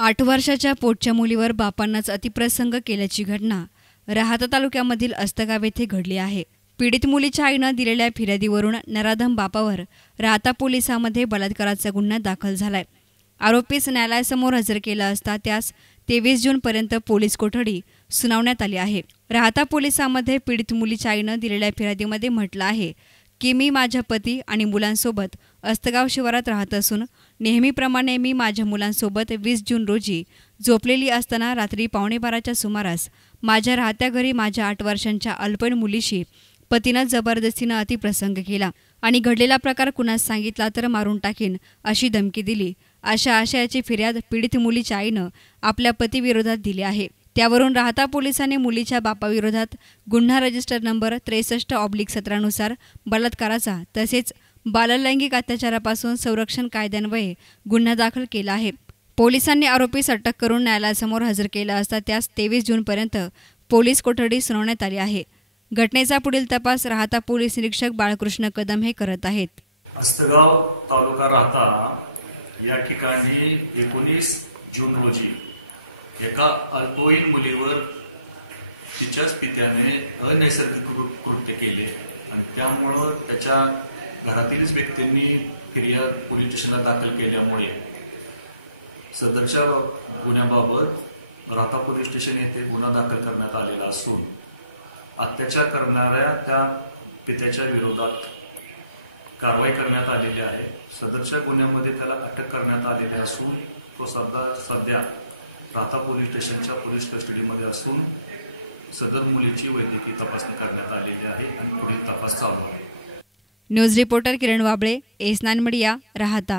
8 वर्षाच्या पोटच्या मुलीवर बापांनाच अतिप्रसंग केल्याची घटना राहाता तालुक्यामधील अस्तगाव येथे घडली आहे। पीडित मुलीच्या आईनं दिलेल्या फिर्यादीवरून नराधम बापावर राहाता पोलिसांमध्ये बलात्काराचा गुन्हा दाखल झालाय। आरोपीस न्यायालयासमोर हजर केला असता त्यास 23 जूनपर्यंत पोलीस कोठडी सुनावण्यात आली आहे। राहाता पोलिसांमध्ये पीडित मुलीच्या आईनं दिलेल्या फिर्यादीमध्ये म्हटलं आहे की मी माझ्या पती आणि मुलांसोबत अस्तगाव शिवारात राहत असून नेहमीप्रमाणे मी माझ्या मुलांसोबत 20 जून रोजी झोपलेली असताना रात्री 11:15च्या सुमारास माझ्या राहत्या घरी माझ्या 8 वर्षांच्या अल्पवयीन मुलीशी पतीनं जबरदस्तीनं अतिप्रसंग केला आणि घडलेला प्रकार कुणास सांगितला तर मारून टाकीन अशी धमकी दिली। अशा आशयाची फिर्याद पीडित मुलीच्या आईनं आपल्या पतीविरोधात दिली आहे। त्यावरून राहाता पोलिसांनी मुलीच्या बापाविरोधात गुन्हा रजिस्टर नंबर 63/17 नुसार बलात्काराचा तसेच बाललैंगिक अत्याचारापासून संरक्षण कायद्यान्वये गुन्हा दाखल केला आहे। पोलिसांनी आरोपीस अटक करून न्यायालयासमोर हजर केला असता त्यास 23 जूनपर्यंत पोलीस कोठडी सुनावण्यात आली आहे। घटनेचा पुढील तपास राहाता पोलीस निरीक्षक बाळकृष्ण कदम हे करत आहेत। अस्तगाव तालुका राहाता या ठिकाणी 19 जून रोजी एका अल्पवयीन मुलीवर तिच्याच पित्याने अनैसर्गिक कृत्य केले आणि त्यामुळे त्याच्या घरातीलच व्यक्तींनी फिर्याद पोलीस स्टेशनला दाखल केल्यामुळे सदरच्या गुन्ह्याबाबत राहाता पोलीस स्टेशन येथे गुन्हा दाखल करण्यात आलेला असून अत्याचार करणाऱ्या त्या पित्याच्या विरोधात कारवाई करण्यात आलेली आहे। सदरच्या गुन्ह्यामध्ये त्याला अटक करण्यात आलेली असून तो सध्या राहाता पोलीस स्टेशनच्या पोलीस कस्टडीमध्ये असून सदर मुलीची वैद्यकीय तपासणी करण्यात आलेली आहे आणि पुढील तपास चालू आहे। न्यूज रिपोर्टर किरण वाबळे, एस9 मीडिया, राहाता।